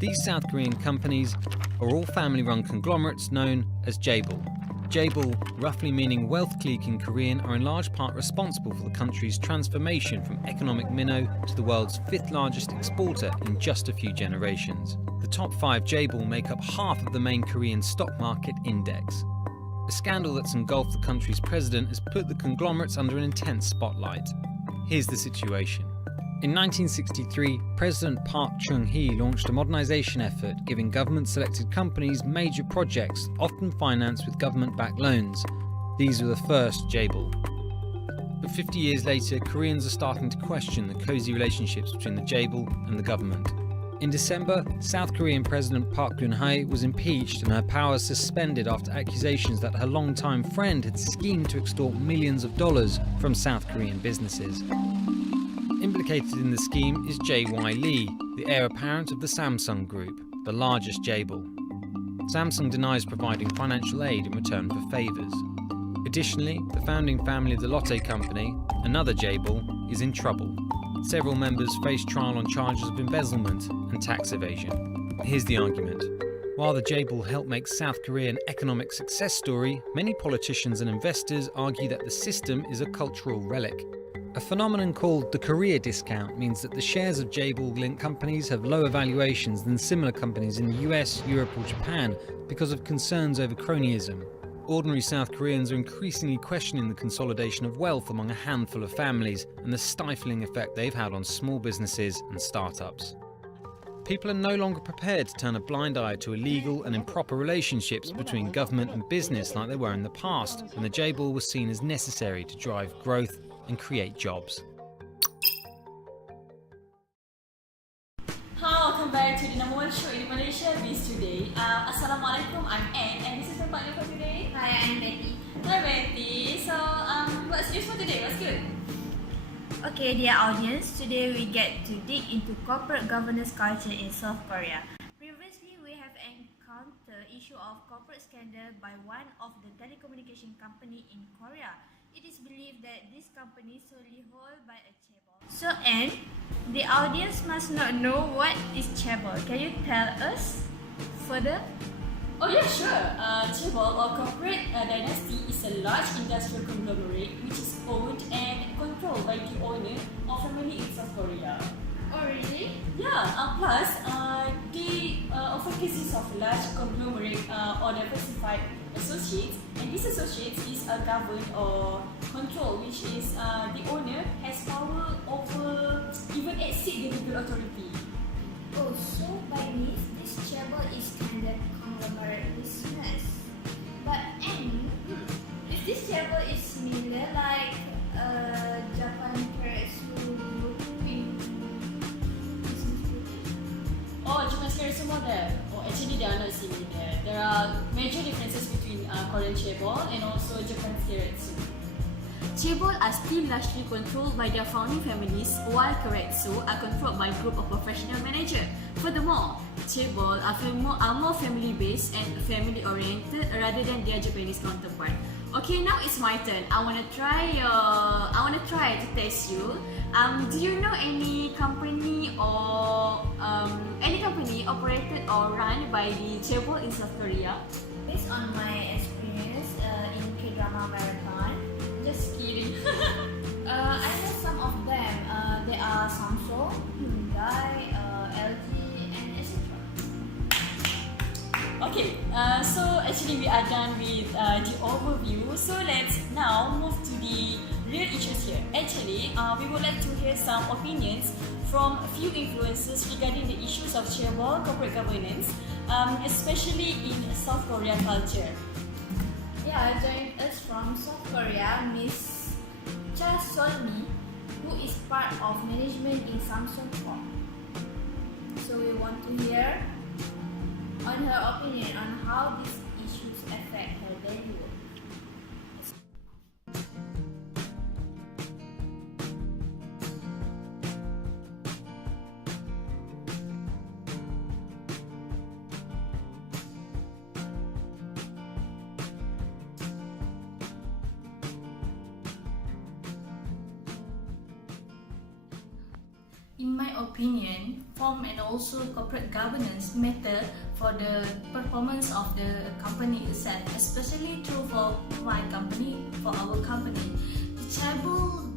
These South Korean companies are all family-run conglomerates known as chaebol. Chaebol, roughly meaning wealth clique in Korean, are in large part responsible for the country's transformation from economic minnow to the world's fifth largest exporter in just a few generations. The top 5 chaebol make up half of the main Korean stock market index. A scandal that's engulfed the country's president has put the conglomerates under an intense spotlight. Here's the situation. In 1963, President Park Chung-hee launched a modernisation effort giving government-selected companies major projects, often financed with government-backed loans. These were the first chaebol. But 50 years later, Koreans are starting to question the cosy relationships between the chaebol and the government. In December, South Korean President Park Geun-hye was impeached and her powers suspended after accusations that her longtime friend had schemed to extort millions of dollars from South Korean businesses. Implicated in the scheme is Jae-won Lee, the heir apparent of the Samsung Group, the largest chaebol. Samsung denies providing financial aid in return for favours. Additionally, the founding family of the Lotte Company, another chaebol, is in trouble. Several members face trial on charges of embezzlement and tax evasion. Here's the argument. While the chaebol helped make South Korea an economic success story, many politicians and investors argue that the system is a cultural relic. A phenomenon called the Korea discount means that the shares of chaebol-linked companies have lower valuations than similar companies in the US, Europe or Japan because of concerns over cronyism. Ordinary South Koreans are increasingly questioning the consolidation of wealth among a handful of families and the stifling effect they've had on small businesses and startups. People are no longer prepared to turn a blind eye to illegal and improper relationships between government and business like they were in the past, when the chaebol was seen as necessary to drive growth and create jobs. Hi, welcome back to the number one show in Malaysia, Biz Today. Assalamualaikum, I'm Anne, and this is my partner for today. Hi, I'm Betty. Hi Betty. So, what's news for today? What's good? Okay, dear audience, today we get to dig into corporate governance culture in South Korea. Previously, we have encountered issue of corporate scandal by one of the telecommunication company in Korea. It is believed that this company is solely held by a chaebol. So, Anne, the audience must not know what is chaebol. Can you tell us further? Oh yeah, sure. Chaebol or corporate dynasty is a large industrial conglomerate which is owned and controlled by the owner or family in South Korea. Oh, really? Yeah, plus they often consist of large conglomerate or diversified associates, and these associates is governed or controlled, which is the owner has power over even exceed the legal authority. Oh, so by this chaebol is kind of conglomerate business. But Anne, is this chaebol is similar like Japan Keiretsu in business? Oh, Japan's Keiretsu model. Oh, actually they are not similar. There are major differences between Korean chaebol and also Japan's Keiretsu. Chaebol are still largely controlled by their founding families, while Keiretsu are controlled by a group of professional managers. Furthermore, chaebol are more family-based and family-oriented rather than their Japanese counterpart. Okay, now it's my turn. I wanna try to test you. Do you know any company operated or run by the chaebol in South Korea? Based on my experience in K-drama marathon, just kidding. I know some of them. They are Samsung, Hyundai, LG, and etc. Okay, so actually we are done with the overview. So let's now move to the real issues here. Actually, we would like to hear some opinions from a few influencers regarding the issues of chaebol corporate governance, especially in South Korea culture. Yeah, join us from South Korea, Miss Cha Solmi, who is part of management in Samsung Corp. So we want to hear on her opinion on how these issues affect her daily work. In my opinion, form and also corporate governance matter for the performance of the company itself, especially true for my company, for our company. The chaebol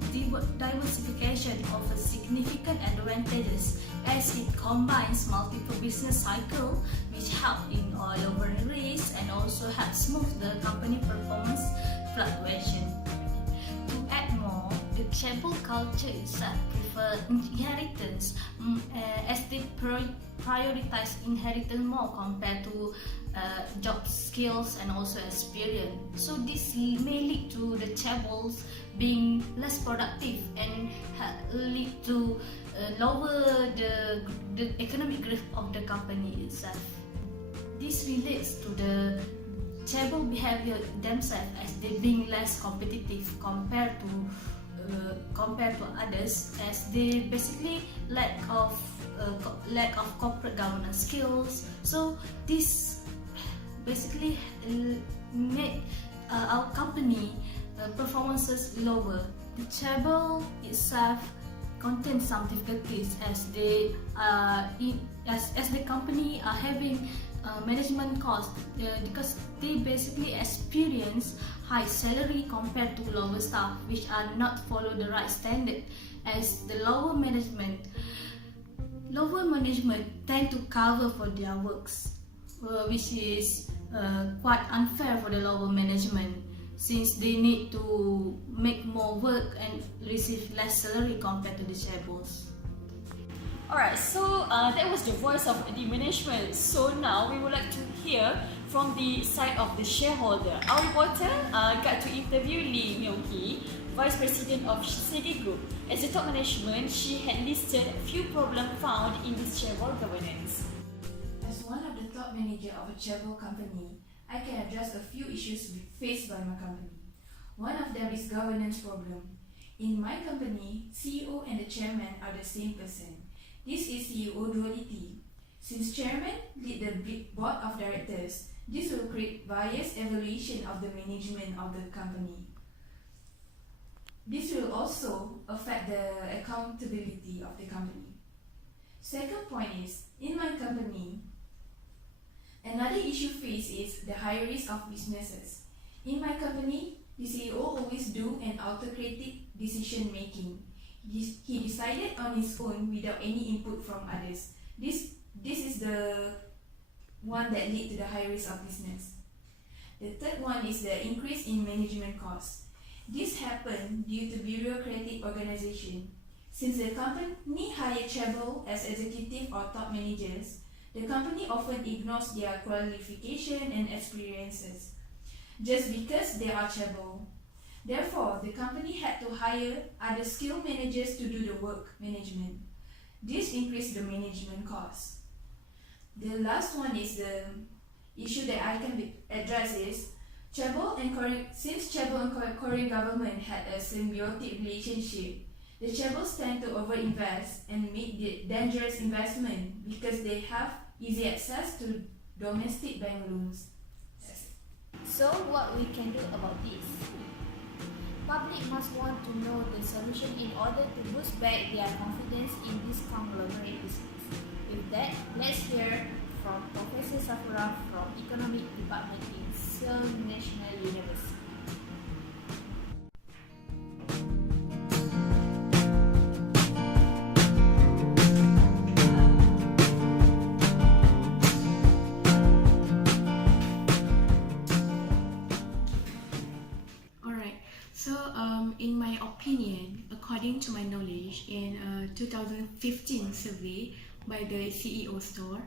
diversification offers significant advantages as it combines multiple business cycles which help in lowering risk and also help smooth the company performance fluctuation. To add more, the chaebol culture itself prefer inheritance as they prioritize inheritance more compared to job skills and also experience. So this may lead to the chaebols being less productive and lead to lower the economic growth of the company itself. This relates to the chaebol behavior themselves as they being less competitive compared to others, as they basically lack of corporate governance skills. So this basically make our company performances lower. The chaebol itself contains some difficulties as as the company are having management costs because they basically experience high salary compared to lower staff which are not follow the right standard, as the lower management tend to cover for their works, which is quite unfair for the lower management since they need to make more work and receive less salary compared to the chaebols. Alright, so that was the voice of the management. So now we would like to hear from the side of the shareholder. Our reporter got to interview Lee Myung-hee, Vice President of City Group. As the top management, she had listed a few problems found in this chaebol governance. As one of the top manager of a chaebol company, I can address a few issues faced by my company. One of them is governance problem. In my company, CEO and the chairman are the same person. This is CEO duality. Since chairman lead the board of directors, this will create biased evaluation of the management of the company. This will also affect the accountability of the company. Second point is, in my company, another issue faced is the high risk of businesses. In my company, the CEO always do an autocratic decision making. He decided on his own without any input from others. This is the one that lead to the high risk of business. The third one is the increase in management costs. This happened due to bureaucratic organization. Since the company hire chaebol as executive or top managers, the company often ignores their qualification and experiences just because they are chaebol. Therefore, the company had to hire other skilled managers to do the work management. This increased the management costs. The last one is the issue that I can address is since chaebol and Korean government had a symbiotic relationship, the chaebols tend to overinvest and make the dangerous investment because they have easy access to domestic bank loans. So what we can do about this? Public must want to know the solution in order to boost back their confidence in this conglomerate business. With that, let's hear from Professor Safura from Economic Department in Seoul National University. In my opinion, according to my knowledge, in a 2015 survey by the CEO store,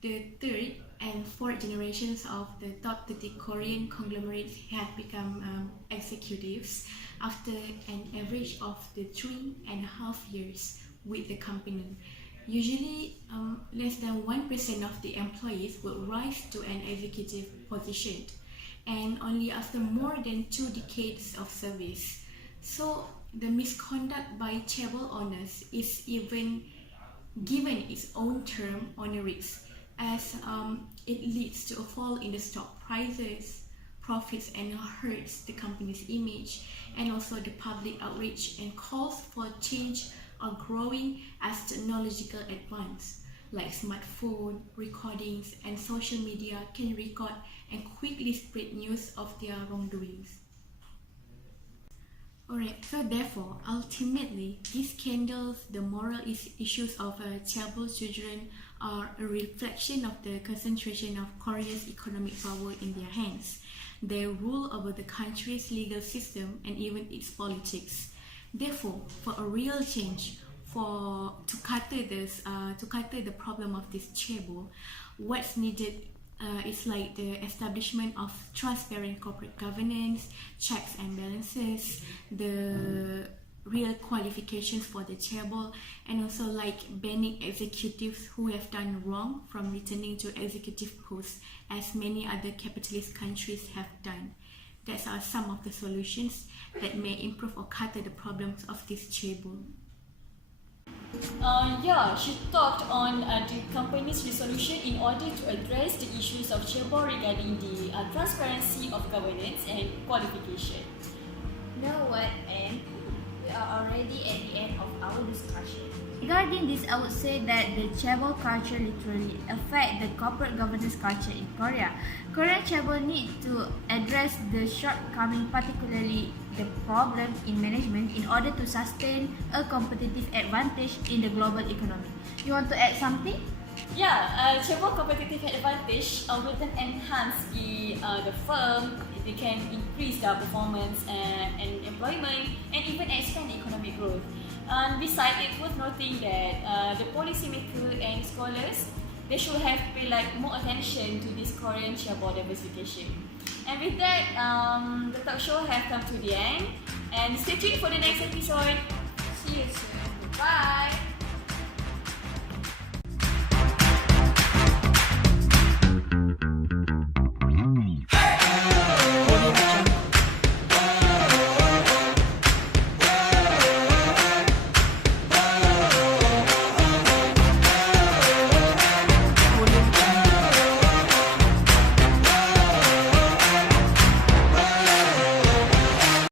the third and fourth generations of the top 30 Korean conglomerates have become executives after an average of the 3.5 years with the company. Usually, less than 1% of the employees will rise to an executive position, and only after more than 2 decades of service. So the misconduct by chaebol owners is even given its own term honorifics, as it leads to a fall in the stock prices, profits, and hurts the company's image, and also the public outreach and calls for change are growing as technological advance, like smartphone, recordings, and social media can record and quickly spread news of their wrongdoings. Alright, so therefore, ultimately, these scandals, the moral issues of chaebol children are a reflection of the concentration of Korea's economic power in their hands, their rule over the country's legal system and even its politics. Therefore, for a real change, to cater the problem of this chaebol, what's needed is like the establishment of transparent corporate governance, checks and balances, the real qualifications for the chaebol, and also like banning executives who have done wrong from returning to executive posts, as many other capitalist countries have done. These are some of the solutions that may improve or cater the problems of this chaebol. She talked on the company's resolution in order to address the issues of chaebol regarding the transparency of governance and qualification. You know what, and we are already at the end of our discussion. Regarding this, I would say that the chaebol culture literally affects the corporate governance culture in Korea. Korean chaebol need to address the shortcoming, particularly the problem in management, in order to sustain a competitive advantage in the global economy. You want to add something? Chaebol competitive advantage will then enhance the firm. They can increase their performance and employment, and even expand economic growth. And besides, it was noting that the policymaker and scholars, they should have paid more attention to this Korean chaebol diversification. And with that, the talk show has come to the end. And stay tuned for the next episode. See you soon. Bye.